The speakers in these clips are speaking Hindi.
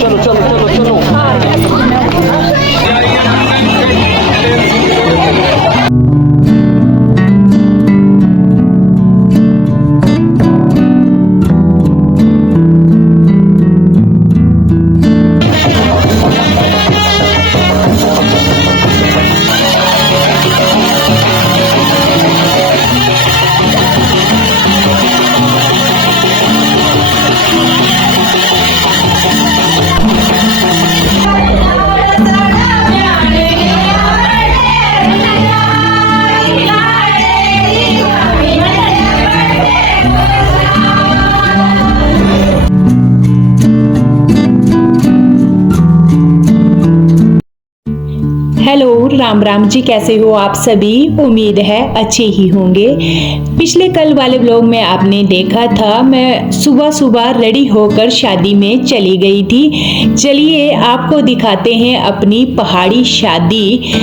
चलो चलो चलो चलो। हेलो, राम राम जी, कैसे हो आप सभी। उम्मीद है अच्छे ही होंगे। पिछले कल वाले व्लॉग में आपने देखा था मैं सुबह सुबह रेडी होकर शादी में चली गई थी। चलिए आपको दिखाते हैं अपनी पहाड़ी शादी।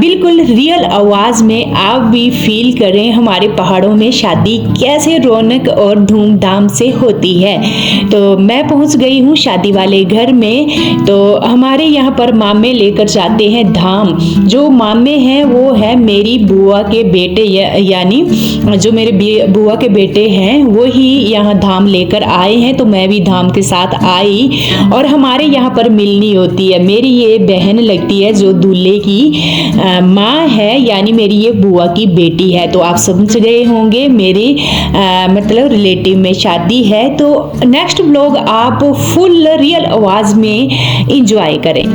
बिल्कुल रियल आवाज़ में आप भी फील करें हमारे पहाड़ों में शादी कैसे रौनक और धूमधाम से होती है। तो मैं पहुंच गई हूं शादी वाले घर में। तो हमारे यहाँ पर मामे लेकर जाते हैं धाम। जो मामे हैं वो है मेरी बुआ के बेटे, यानी जो मेरे बुआ के बेटे हैं वो ही यहाँ धाम लेकर आए हैं। तो मैं भी धाम के साथ आई और हमारे यहाँ पर मिलनी होती है। मेरी ये बहन लगती है जो दूल्हे की माँ है, यानी मेरी ये बुआ की बेटी है। तो आप समझ गए होंगे मेरी मतलब रिलेटिव में शादी है। तो नेक्स्ट व्लॉग आप फुल रियल आवाज में इंजॉय करें।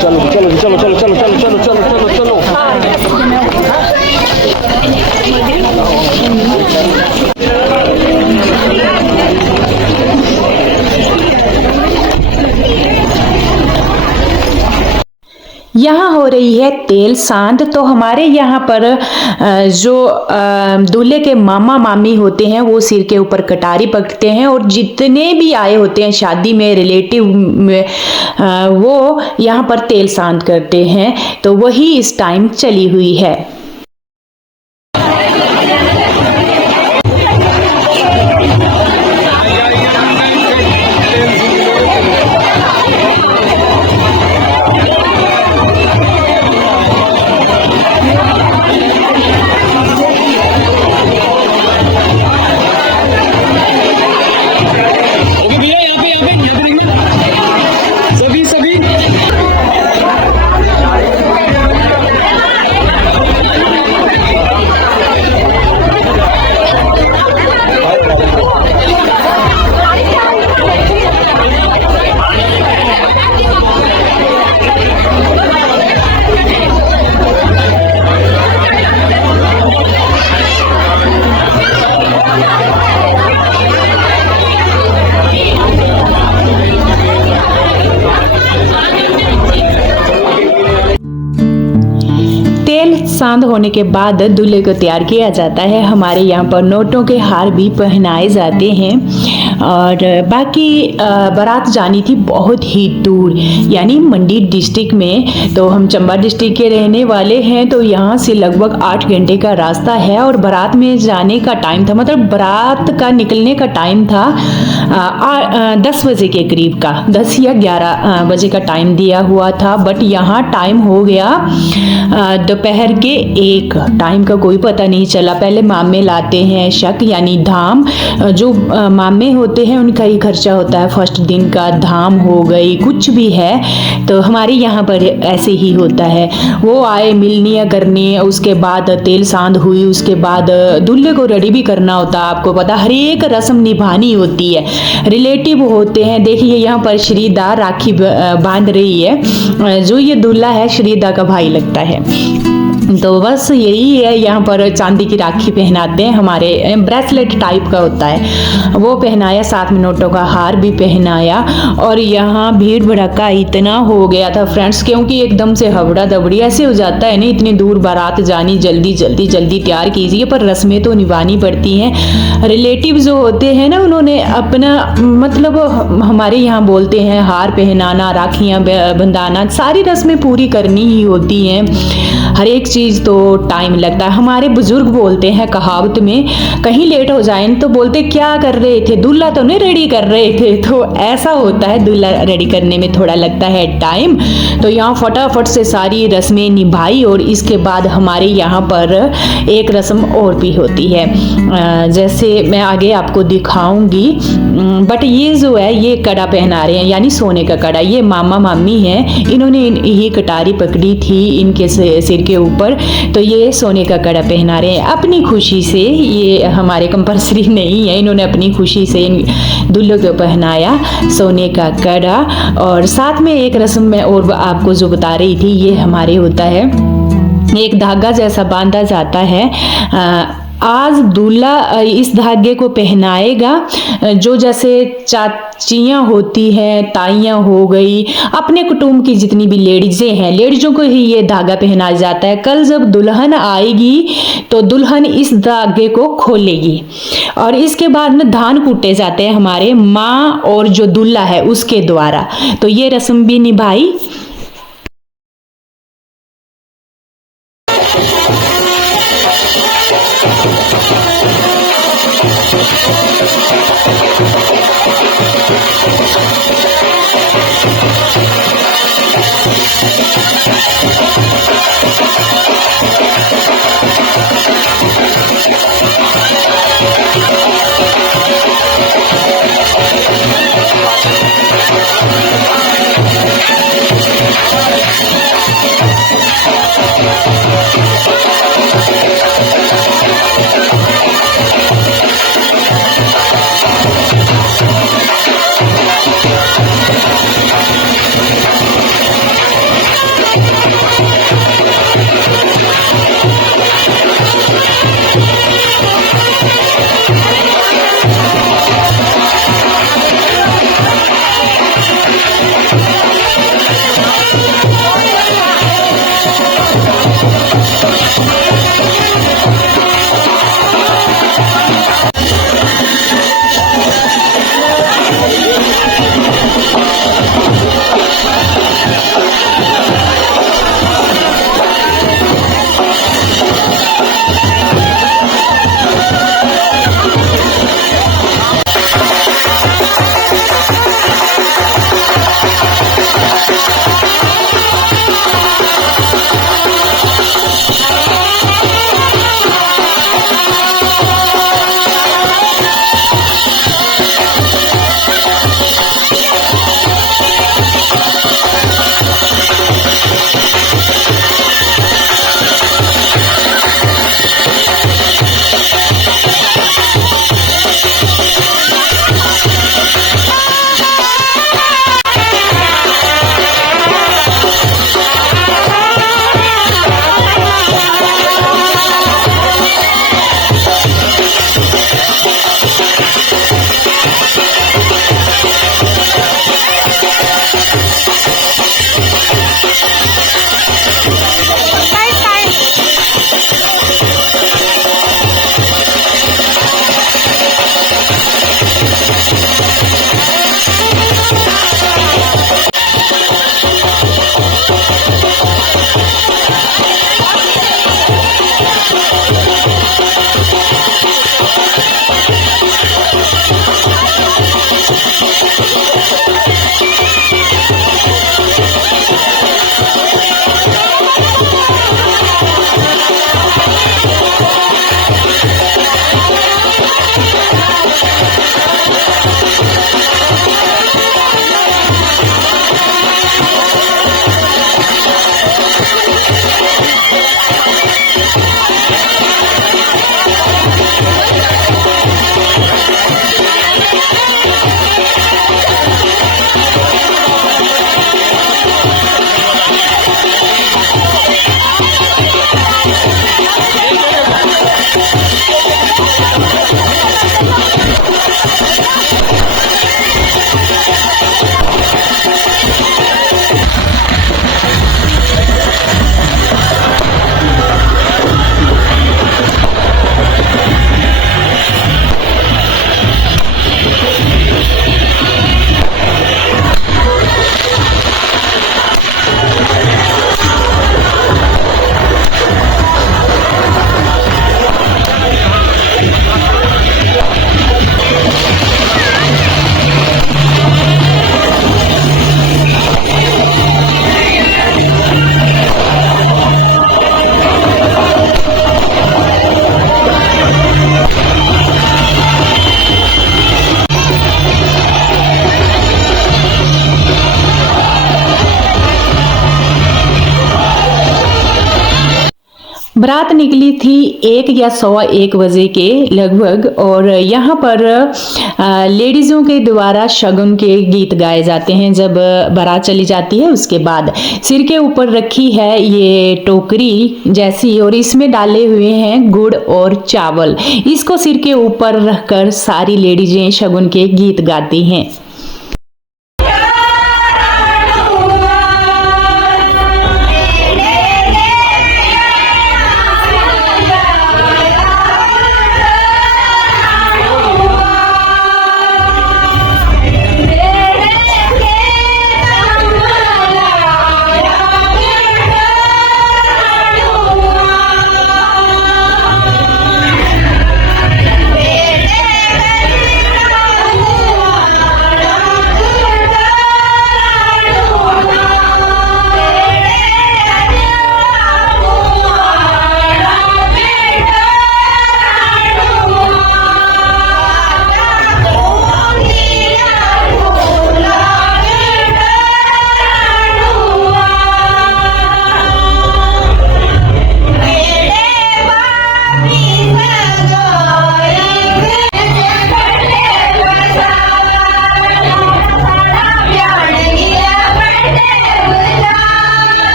चलो चलो चलो चलो चलो चलो चलो चलो यहाँ हो रही है तेल सांध। तो हमारे यहाँ पर जो दूल्हे के मामा मामी होते हैं वो सिर के ऊपर कटारी पकड़ते हैं और जितने भी आए होते हैं शादी में रिलेटिव में वो यहाँ पर तेल सांध करते हैं। तो वही इस टाइम चली हुई है। सांद होने के बाद दूल्हे को तैयार किया जाता है। हमारे यहाँ पर नोटों के हार भी पहनाए जाते हैं। और बाकी बारात जानी थी बहुत ही दूर, यानी मंडी डिस्ट्रिक्ट में। तो हम चंबा डिस्ट्रिक्ट के रहने वाले हैं, तो यहाँ से लगभग 8 घंटे का रास्ता है। और बारात में जाने का टाइम था, मतलब बारात का निकलने का टाइम था 10 बजे के करीब का, 10 या 11 बजे का टाइम दिया हुआ था। बट यहाँ टाइम हो गया दोपहर के 1। टाइम का कोई पता नहीं चला। पहले मामे लाते हैं शक, यानी धाम। जो मामे होते हैं उनका ही खर्चा होता है फर्स्ट दिन का। धाम हो गई, कुछ भी है तो हमारे यहाँ पर ऐसे ही होता है। वो आए मिलनियाँ करने, उसके बाद तेल सांद हुई, उसके बाद दूल्हे को रेडी भी करना होता है। आपको पता, हर एक रस्म निभानी होती है। रिलेटिव होते हैं। देखिए यहाँ पर श्रीदा राखी बांध रही है। जो ये दूल्हा है श्रीदा का भाई लगता है। तो बस यही है, यहाँ पर चांदी की राखी पहनाते हैं, हमारे ब्रेसलेट टाइप का होता है वो पहनाया, साथ में नोटों का हार भी पहनाया। और यहाँ भीड़ भड़का इतना हो गया था फ्रेंड्स, क्योंकि एकदम से हबड़ा दबड़ी ऐसे हो जाता है ना, इतनी दूर बारात जानी, जल्दी जल्दी जल्दी तैयार कीजिए, पर रस्में तो निभानी पड़ती हैं। रिलेटिव जो होते हैं ना, उन्होंने अपना मतलब हमारे यहाँ बोलते हैं हार पहनाना, राखियाँ बंधाना, सारी रस्में पूरी करनी ही होती हैं। हर एक चीज़ तो टाइम लगता है। हमारे बुजुर्ग बोलते हैं कहावत में, कहीं लेट हो जाए तो बोलते क्या कर रहे थे, दूल्हा तो नहीं रेडी कर रहे थे। तो ऐसा होता है, दूल्हा रेडी करने में थोड़ा लगता है टाइम। तो यहाँ फटाफट से सारी रस्में निभाई। और इसके बाद हमारे यहाँ पर एक रस्म और भी होती है, जैसे मैं आगे आपको दिखाऊंगी। बट ये जो है, ये कड़ा पहना रहे हैं, यानी सोने का कड़ा। ये मामा मामी हैं, इन्होंने ये कटारी पकड़ी थी इनके सिर के ऊपर, तो ये सोने का कड़ा पहना रहे हैं अपनी खुशी से। ये हमारे कंपल्सरी नहीं है, इन्होंने अपनी खुशी से दूल्हे को पहनाया सोने का कड़ा। और साथ में एक रस्म में और आपको जो बता रही थी, ये हमारे होता है, एक धागा जैसा बांधा जाता है। आज दूल्हा इस धागे को पहनाएगा। जो जैसे चाचियाँ होती हैं, ताइयाँ हो गई, अपने कुटुंब की जितनी भी लेडीजें हैं, लेडीजों को ही ये धागा पहनाया जाता है। कल जब दुल्हन आएगी तो दुल्हन इस धागे को खोलेगी। और इसके बाद में धान कूटे जाते हैं हमारे माँ और जो दूल्हा है उसके द्वारा। तो ये रस्म भी निभाई। बारात निकली थी 1 या सवा 1 बजे के लगभग, और यहाँ पर लेडीज़ों के द्वारा शगुन के गीत गाए जाते हैं। जब बारात चली जाती है उसके बाद सिर के ऊपर रखी है ये टोकरी जैसी, और इसमें डाले हुए हैं गुड़ और चावल। इसको सिर के ऊपर रखकर सारी लेडीजें शगुन के गीत गाती हैं।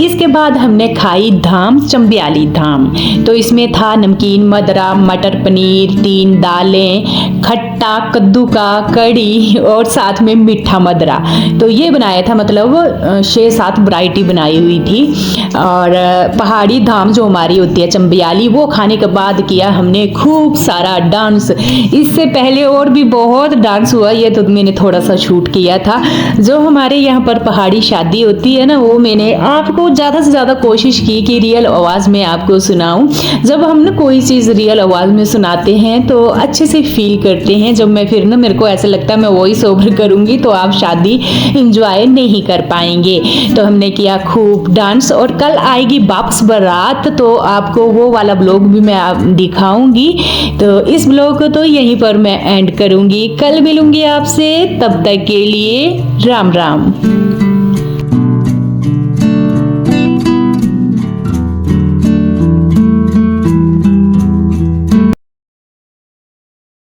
इसके बाद हमने खाई धाम चंबियाली धाम। तो इसमें था नमकीन, मदरा, मटर पनीर, 3 दालें, खट्टा, कद्दू का, कड़ी और साथ में मीठा मदरा। तो ये बनाया था, मतलब 6-7 वैरायटी बनाई हुई थी। और पहाड़ी धाम जो हमारी होती है चंबियाली, वो खाने के बाद किया हमने खूब सारा डांस। इससे पहले और भी बहुत डांस हुआ, ये तो मैंने थोड़ा सा शूट किया था। जो हमारे यहाँ पर पहाड़ी शादी होती है ना, वो मैंने आपको ज़्यादा से ज़्यादा कोशिश की कि रियल आवाज़ में आपको सुनाऊं। जब हम ना कोई चीज़ रियल आवाज़ में सुनाते हैं तो अच्छे से फील करते हैं। जब मैं फिर ना मेरे को ऐसा लगता है मैं वॉइस ओवर करूँगी तो आप शादी इंजॉय नहीं कर पाएंगे। तो हमने किया खूब डांस, और कल आएगी वापस बारात, तो आपको वो वाला ब्लॉग भी मैं दिखाऊंगी। तो इस ब्लॉग को तो यहीं पर मैं एंड करूँगी। कल मिलूँगी आपसे, तब तक के लिए राम राम।